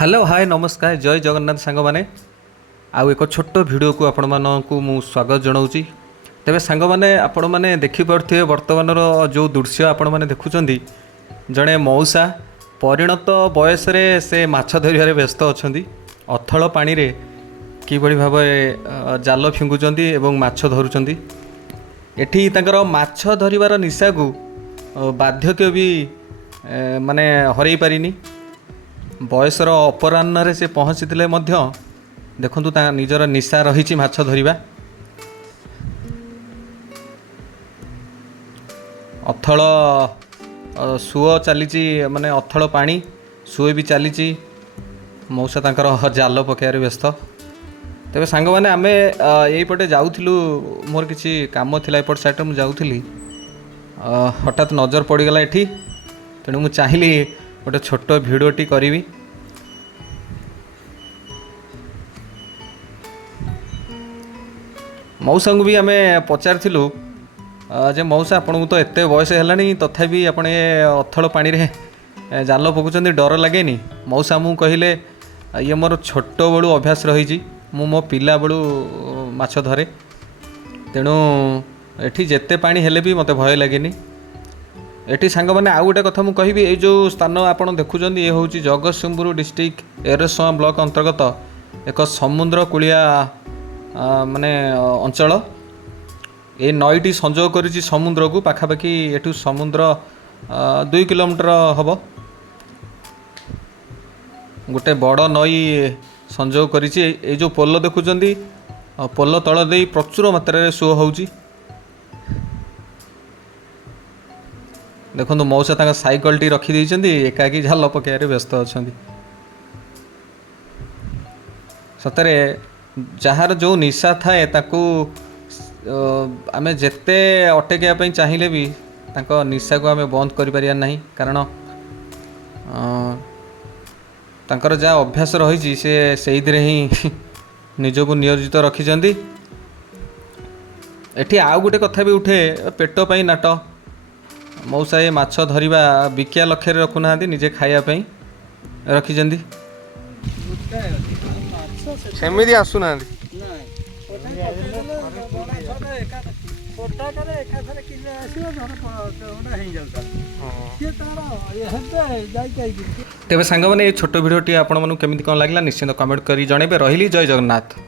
Hello hi नमस्कार जय जगन्नाथ सांग मैंने आउ एक छोट भिडियो को आपण मानक मु स्वागत जनाऊँगी। तेरे सांग मैंने आपण मैंने देखिपे बर्तमान जो दृश्य आपण मैंने देखुं जड़े मौसा परिणत बयस से माछ धरिबार व्यस्त अच्छा अथल पानी रे किभली भाव जाल फिंगुंट एवं माछ धरुंच एठी तांकर माछ धरिबार निशा को बार्धक्य भी माने हरई पारिनी बयसर अपराह्न से पहुँची देखु निजर निशा रही माछ धरिबा अथल सुओ चली माने अथल पानी सुए भी चली मौसा तांकर जाल पकेबार व्यस्त। तेरे सांग मैंने आम यहीपटे जाऊँ मोर किसी काम थिला एपट साइड मुझे जाऊँगी हठात नजर पड़गला एठी तेणु मुझे चाहिए गोटे छोट भिडियोटी करी। मौसा को भी आम पचारू जे मौसा आपन को तो एत बयस है तथापि आपण ये अथल पानी रे जाल पकाउं डर लगे नी। मौसा मुझे कहले ये मोर छोट बड़ू अभ्यास रही मो पिला बड़ू माछ धरे तेणु एठी जेते पानी हेले भी मते भय लगे नी। एटी सांग मैंने आउ गोटे कथा मुझे कहि ये जो स्थान आपड़ देखुं ये हूँ जगतसिंहपुर डिस्ट्रिक्ट एरसमा ब्लॉक अंतर्गत एक समुद्र कूलिया माने अंचल ये नईटी संजोग करिछि समुद्र को पाखापाखि एठू समुद्र 2 किलोमीटर हम गोटे बड़ नई संजोग करिछि। ये जो पोल देखुं पोल तल दे प्रचुर मात्रा सुओ होउछि देखो मौसा तांका साइकल टी रखी देइछन्ती एकाकी जाल पकेबार व्यस्त अच्छा सतरे जार जो निशा थाए ताकू आमे जेते अटकेया चाहिए भी तांको निशा को आमे बंद करि परिया नहीं कारण तांकर जा अभ्यास रही से ही निजको नियोजित रखिछन्ती। एठी आउ गोटे कथा भी उठे पेट पई नाट मौसा ये माछ धरिबा बिकिया लक्ष्य रखुना निजे खायापाई रखिछन्ती सेमिति आसुना तेरे सांग मैंने ये छोट भिडियोटी आपण मानू केमिति कौन लागला निश्चिंत कमेंट करी जणेबे। रहिली जय जगन्नाथ।